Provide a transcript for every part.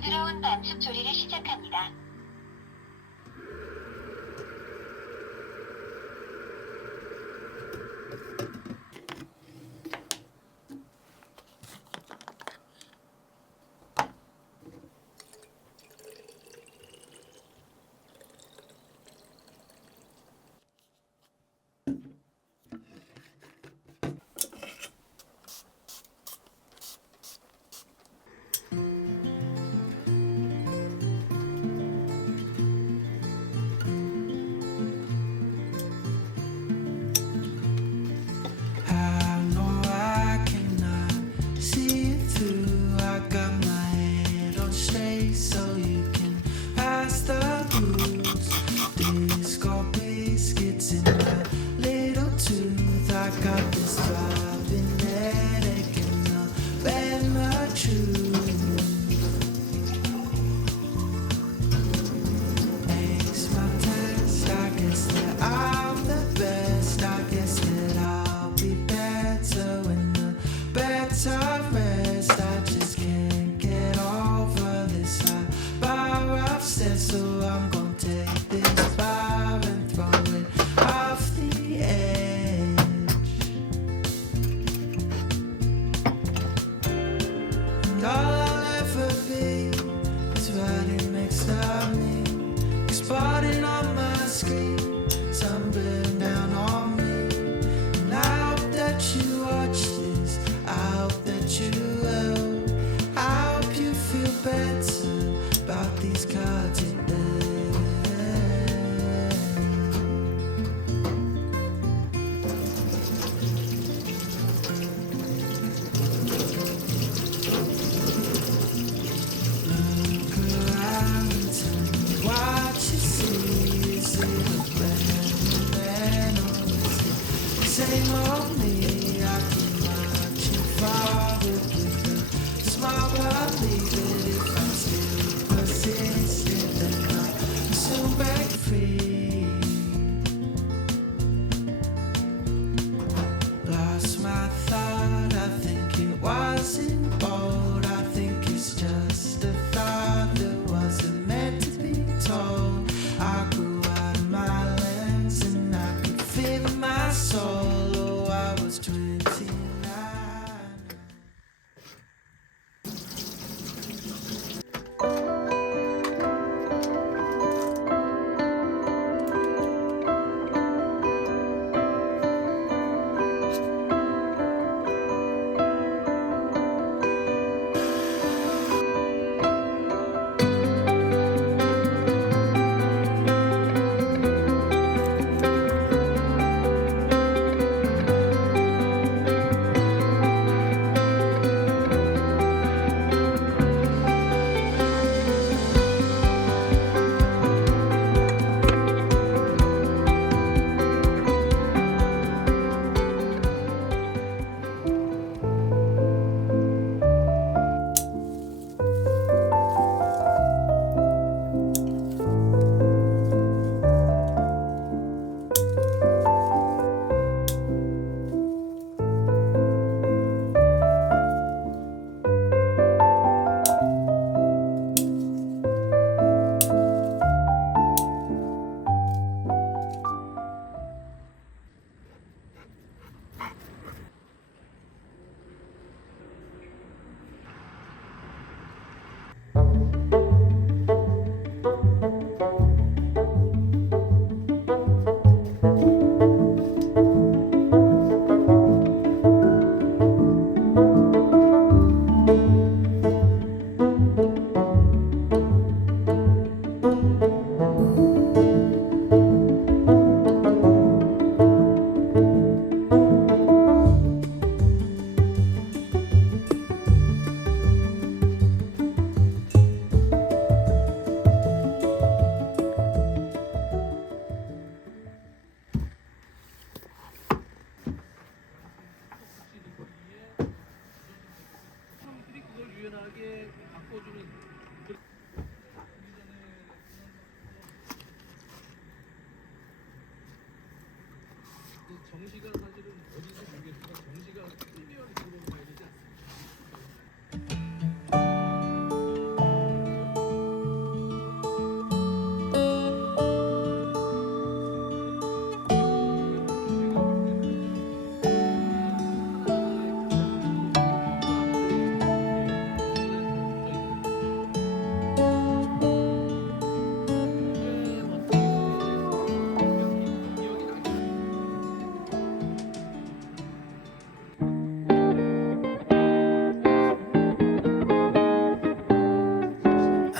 부드러운 반죽 조리를 시작합니다.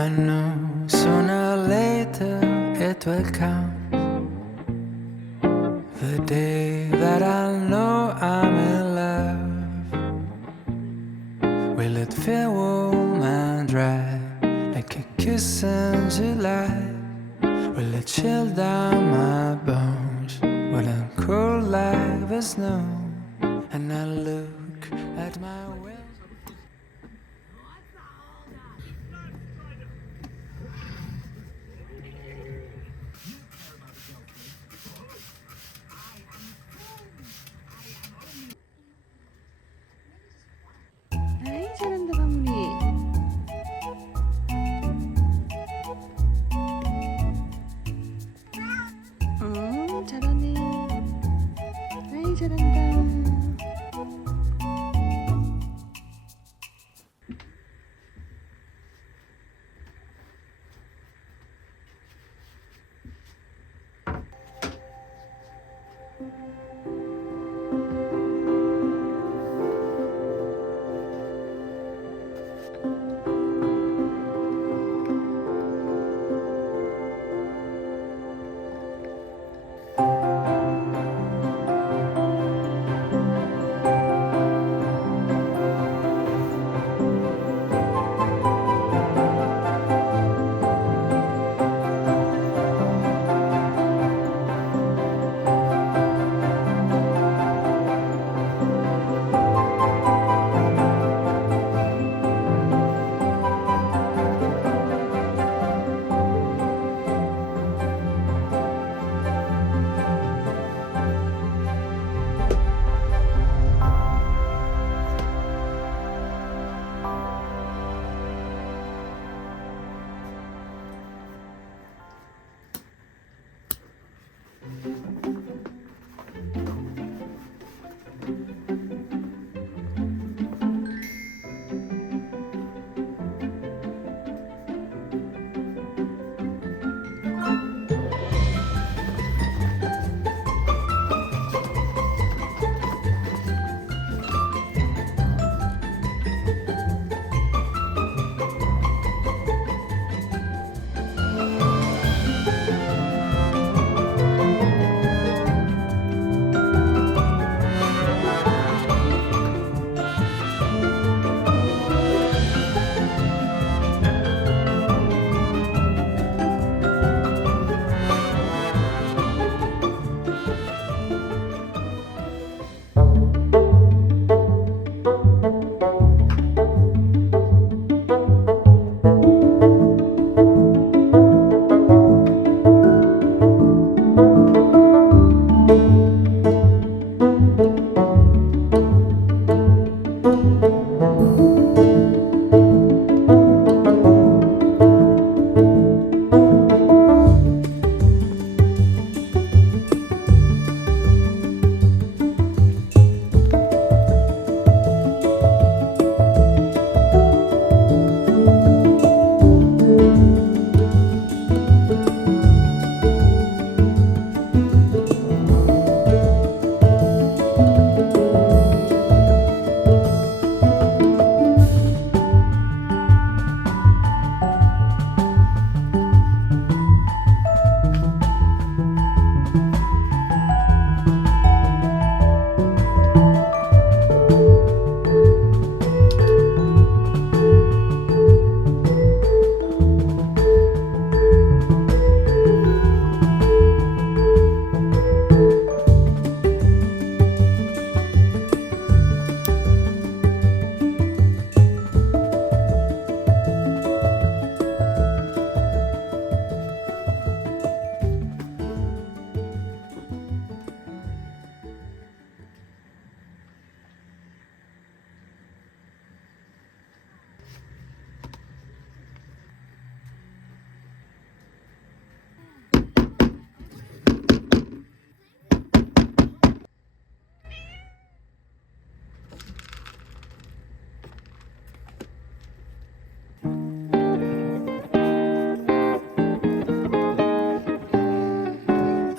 I know sooner or later it will come, the day that I know I'm in love. Will it feel warm and dry like a kiss in July? Will it chill down my bones? Will it cool like the snow? And I look at my window. 아이 잘한다 방울이. 잘하네. 아이 잘한다.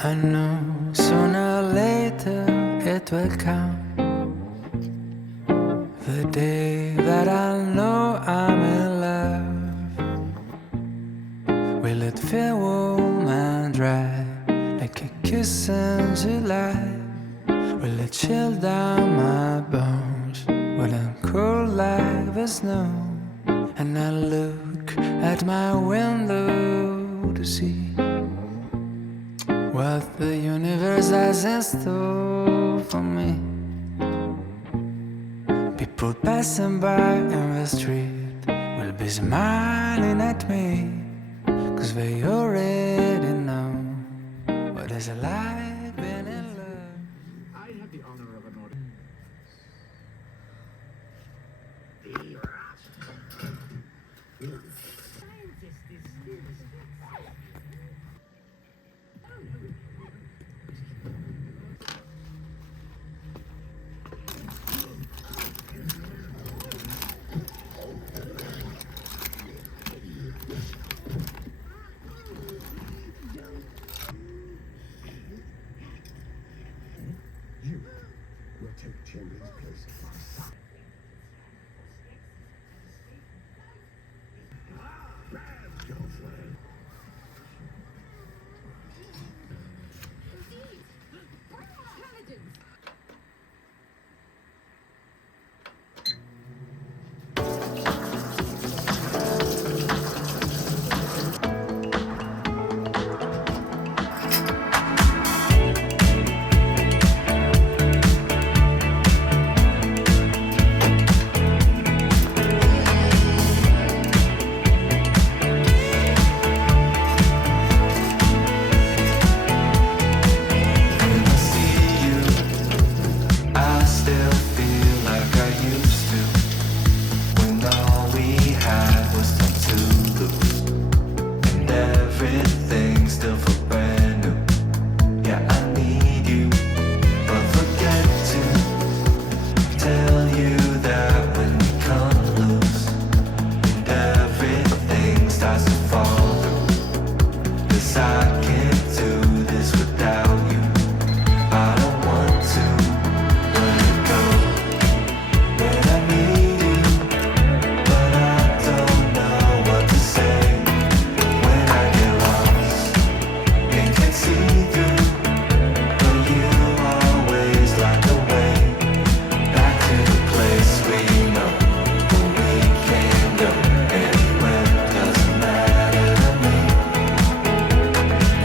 I know sooner or later it will come, the day that I know I'm in love. Will it feel warm and dry like a kiss in July? Will it chill down my bones? Will it cool like the snow? And I look at my window to see what the universe has in store for me. People passing by in the street will be smiling at me, 'cause they already know what it's like being in love. I had the honor of an order. You will take Champion's place at my side. Girlfriend. When I see you, I still feel like I used to, when all we had was time to lose, and everything still felt brand new. Yeah, I need you, but forget to tell you that when we come loose, and everything starts to fall through, 'cause I can't do this without you. I don't want to let it go when I need you, but I don't know what to say when I get lost and can't see through. But you always light the way back to the place we know, where we can go anywhere. Doesn't matter to me.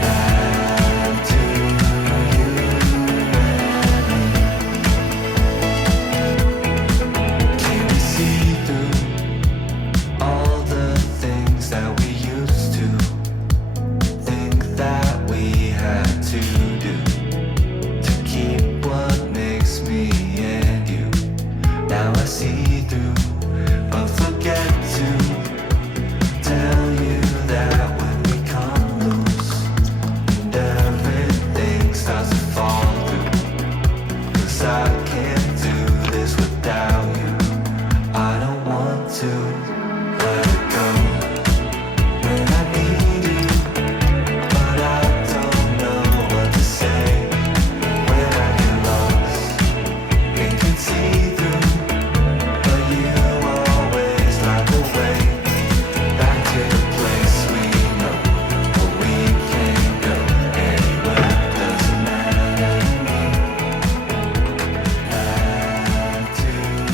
Back to you and me. Can we see through all the things that we used to think that we had to do to keep what makes me and you? Now I see through, but forget to tell you that when we come loose, and everything starts to fall through, 'cause I can't do this without you. I don't want to let it go when I need you, but I don't know what to say when I get lost and can see through. But you always light the way back to the place we know, where we can go anywhere. Doesn't matter to me. Back to you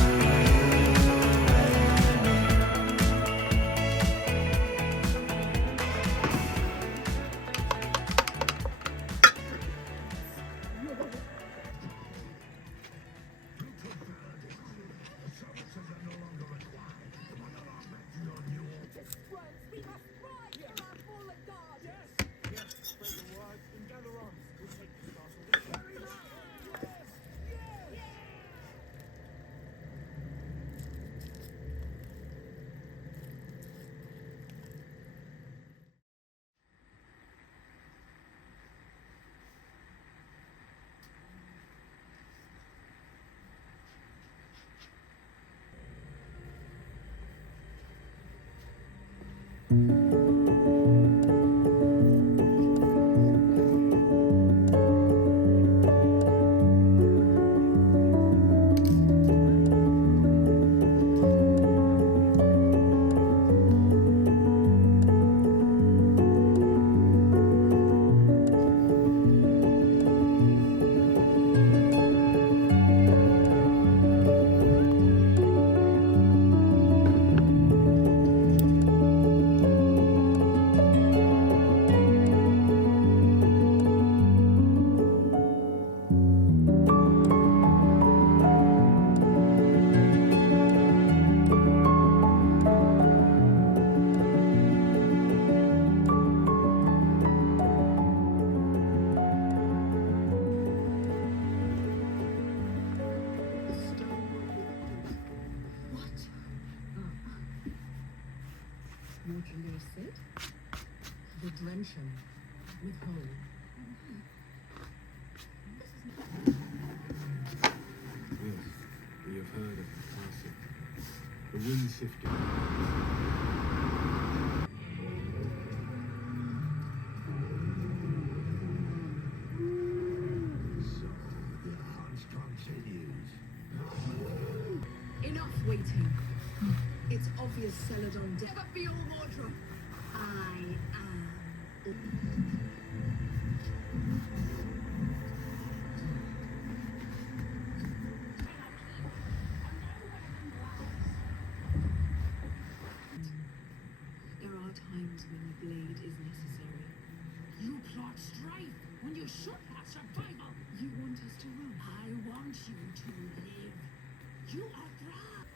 it? The drenching with whole. Yes, we have heard of the classic. The wind shifting. So, the Armstrong continues. Enough waiting. It's obvious Celadon never be your wardrobe. I am. There are times when the blade is necessary. You plot strife when you should have survival. You want us to run. I want you to live. You are proud.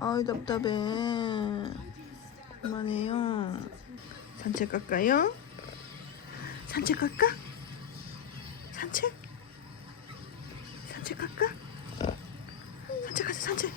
아이 답답해. 그만해요. 산책 갈까요? 산책 갈까? 산책? 산책 갈까? 산책 가자 산책.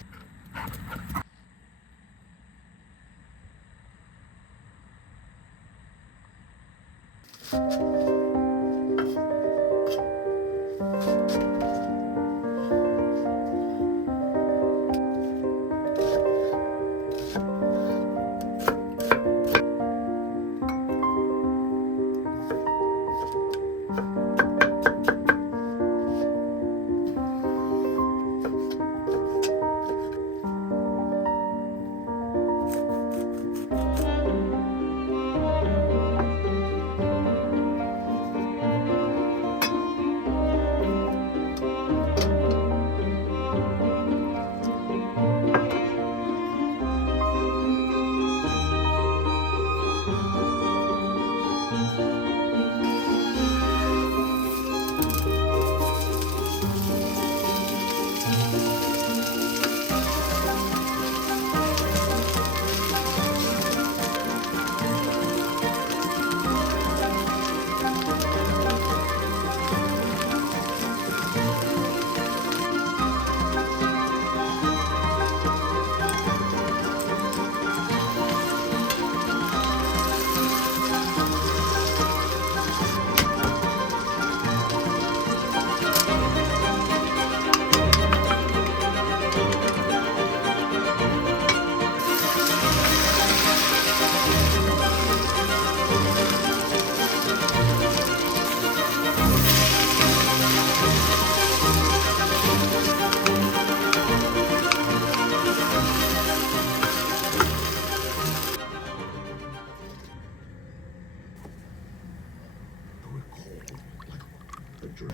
The dream.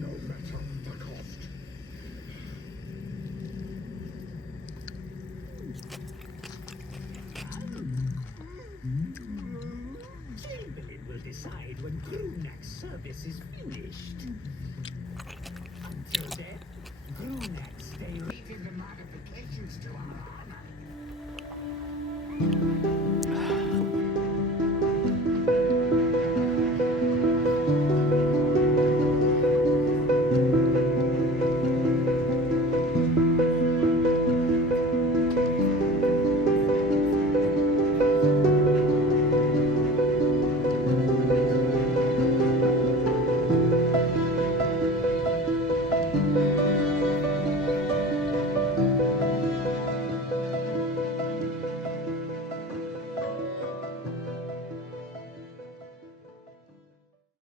No matter the cost. Chamberlain will decide when Grunak's service is finished. Until then, Grunak stay waiting the modifications to our